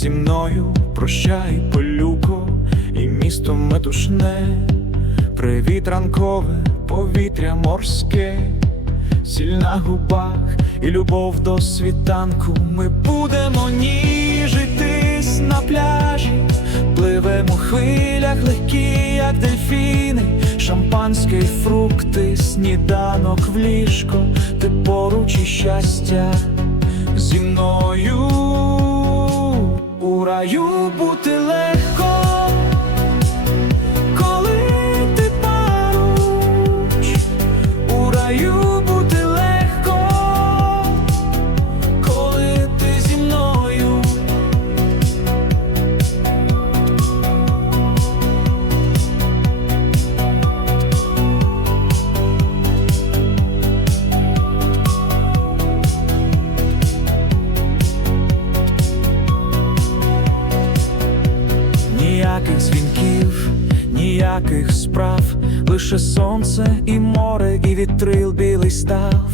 зі мною прощай, полюко, і місто метушне, привіт ранкове, повітря морське, сіль на губах і любов до світанку. Ми будемо ніжитись на пляжі, пливемо хвилях легкі, як дельфіни, шампанське фрукти, сніданок в ліжко, ти поруч і щастя зі мною ніяких справ, лише сонце і море, і вітрил білий став.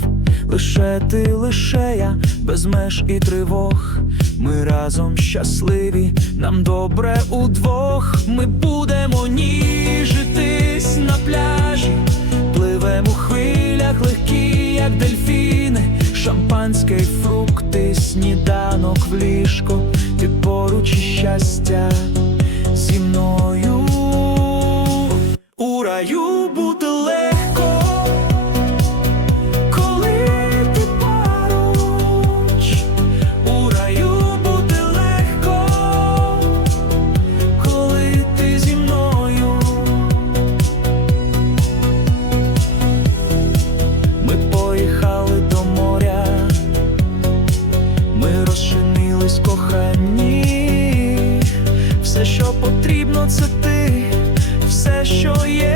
Лише ти, лише я, без меж і тривог. Ми разом щасливі, нам добре удвох. Ми будемо ніжитись на пляжі, пливемо в хвилях легкі, як дельфіни, шампанське й фрукти, сніданок в ліжко, ти поруч щастя що потрібно, це ти, все, що є,